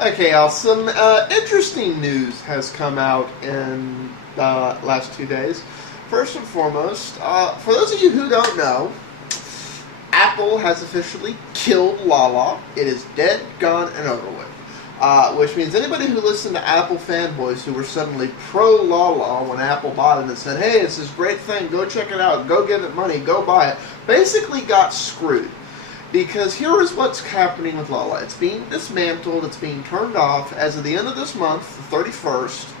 Okay, y'all. Some interesting news has come out in the last 2 days. First and foremost, for those of you who don't know, Apple has officially killed LaLa. It is dead, gone, and over with. Which means anybody who listened to Apple fanboys who were suddenly pro LaLa when Apple bought it and said, hey, it's this great thing, go check it out, go give it money, go buy it, basically got screwed. Because here is what's happening with LaLa. It's being dismantled, it's being turned off. As of the end of this month, the 31st,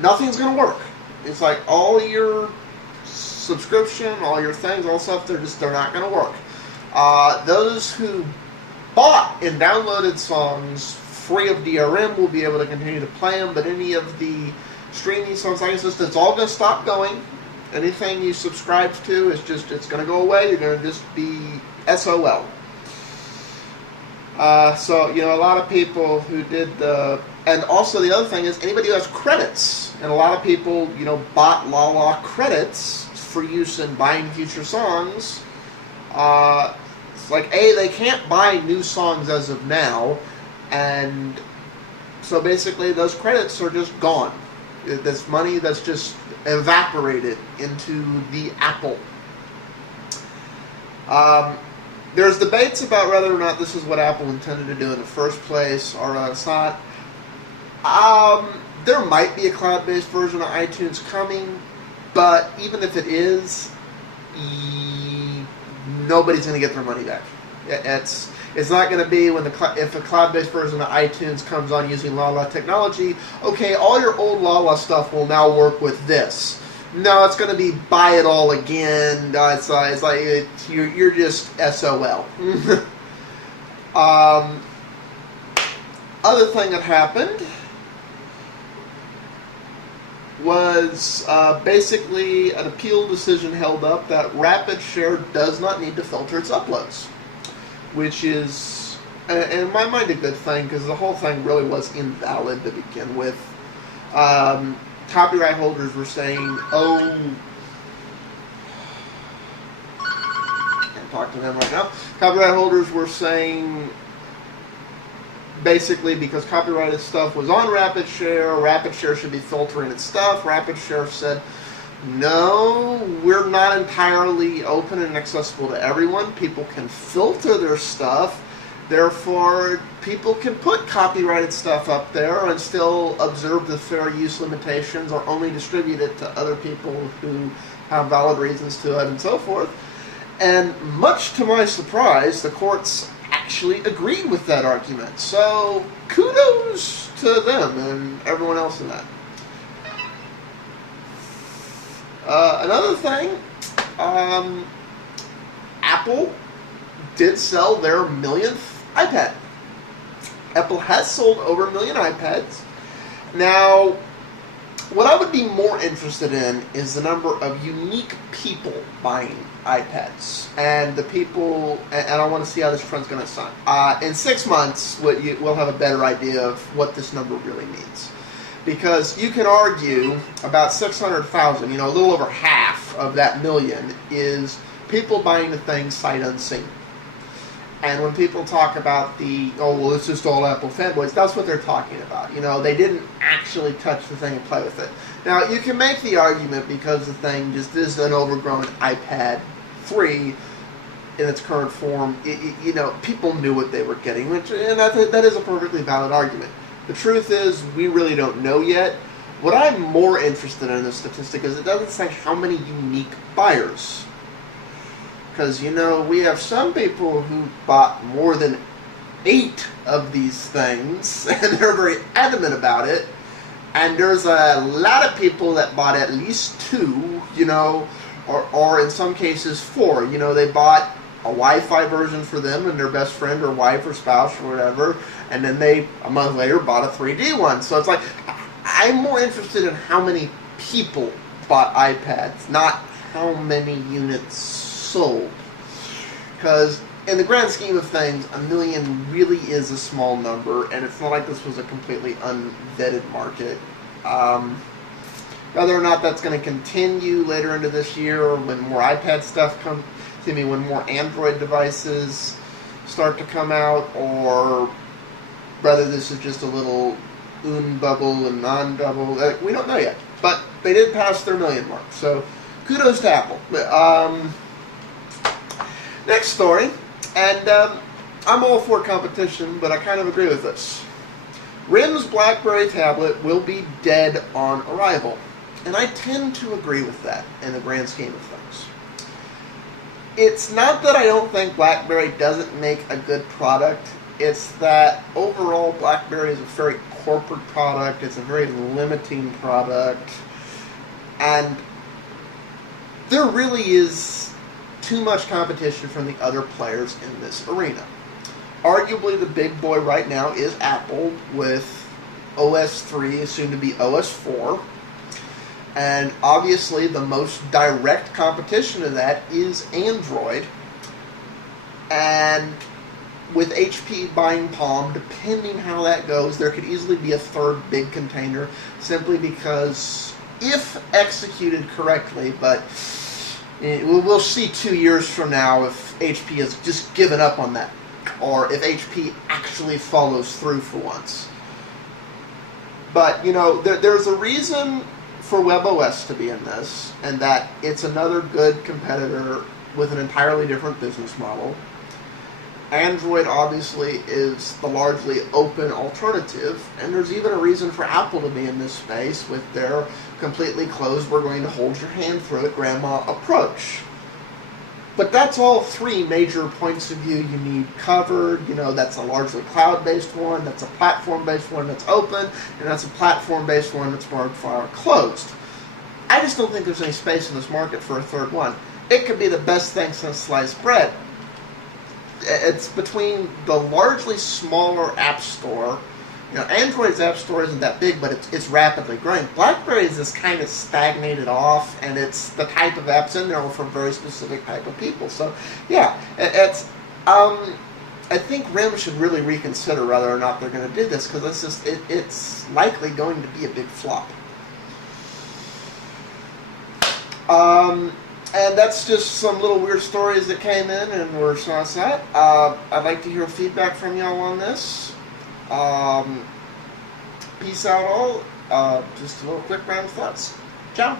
nothing's going to work. It's like all your subscription, all your things, all stuff, they're not going to work. Those who bought and downloaded songs free of DRM will be able to continue to play them, but any of the streaming songs, like it's all going to stop going. Anything you subscribe to is just, it's going to go away. You're going to just be SOL. So, a lot of people who did and also the other thing is anybody who has credits, and a lot of people, bought LaLa credits for use in buying future songs. It's like, they can't buy new songs as of now, and so basically those credits are just gone. This money that's just evaporated into the Apple. There's debates about whether or not this is what Apple intended to do in the first place, or it's not. There might be a cloud-based version of iTunes coming, but even if it is, nobody's going to get their money back. It's not going to be if a cloud-based version of iTunes comes on using LaLa technology. Okay, all your old LaLa stuff will now work with this. No, it's going to be buy it all again. You're just SOL. Other thing that happened was basically an appeal decision held up that RapidShare does not need to filter its uploads, which is, in my mind, a good thing because the whole thing really was invalid to begin with. Copyright holders were saying, can't talk to them right now. Copyright holders were saying, basically, because copyrighted stuff was on RapidShare should be filtering its stuff. RapidShare said, no, we're not entirely open and accessible to everyone. People can filter their stuff. Therefore, people can put copyrighted stuff up there and still observe the fair use limitations or only distribute it to other people who have valid reasons to it and so forth. And much to my surprise, the courts actually agreed with that argument. So, kudos to them and everyone else in that. Another thing, Apple did sell their millionth iPad. Apple has sold over 1 million iPads. Now, what I would be more interested in is the number of unique people buying iPads. And the people, and I want to see how this trend's going to sound. In 6 months, we'll have a better idea of what this number really means. Because you can argue about 600,000, a little over half of that million is people buying the thing sight unseen. And when people talk about it's just all Apple fanboys, that's what they're talking about. They didn't actually touch the thing and play with it. Now, you can make the argument because the thing just is an overgrown iPad 3 in its current form. People knew what they were getting, and that is a perfectly valid argument. The truth is, we really don't know yet. What I'm more interested in this statistic is it doesn't say how many unique buyers. Because, we have some people who bought more than 8 of these things, and they're very adamant about it. And there's a lot of people that bought at least 2, or in some cases 4. They bought a Wi-Fi version for them and their best friend or wife or spouse or whatever, and then they, a month later, bought a 3D one. So it's like, I'm more interested in how many people bought iPads, not how many units sold. Because in the grand scheme of things, 1 million really is a small number, and it's not like this was a completely unvetted market. Whether or not that's going to continue later into this year, or when more iPad stuff when more Android devices start to come out, or whether this is just a little bubble and non-double, we don't know yet. But they did pass their million mark, so kudos to Apple. Next story, and I'm all for competition, but I kind of agree with this. RIM's BlackBerry tablet will be dead on arrival, and I tend to agree with that in the grand scheme of things. It's not that I don't think BlackBerry doesn't make a good product. It's that overall BlackBerry is a very corporate product. It's a very limiting product. And there really is too much competition from the other players in this arena. Arguably the big boy right now is Apple with OS 3, soon to be OS 4. And obviously the most direct competition to that is Android. And with HP buying Palm, depending how that goes, there could easily be a third big container, simply because if executed correctly, but we'll see 2 years from now if HP has just given up on that, or if HP actually follows through for once. But, you know, there's a reason for WebOS to be in this, and that it's another good competitor with an entirely different business model. Android obviously is the largely open alternative, and there's even a reason for Apple to be in this space with their completely closed, we're going to hold your hand through it, grandma approach. But that's all three major points of view you need covered. You know, that's a largely cloud-based one, that's a platform-based one that's open, and that's a platform-based one that's more far closed. I just don't think there's any space in this market for a third one. It could be the best thing since sliced bread. It's between the largely smaller app store. You know, Android's app store isn't that big, but it's rapidly growing. BlackBerry's is kind of stagnated off, and it's the type of apps in there are for very specific type of people. So, yeah, it's. I think RIM should really reconsider whether or not they're going to do this, because it's likely going to be a big flop. And that's just some little weird stories that came in, and we're set. I'd like to hear feedback from y'all on this. Peace out all. Just a little quick round of thoughts. Ciao.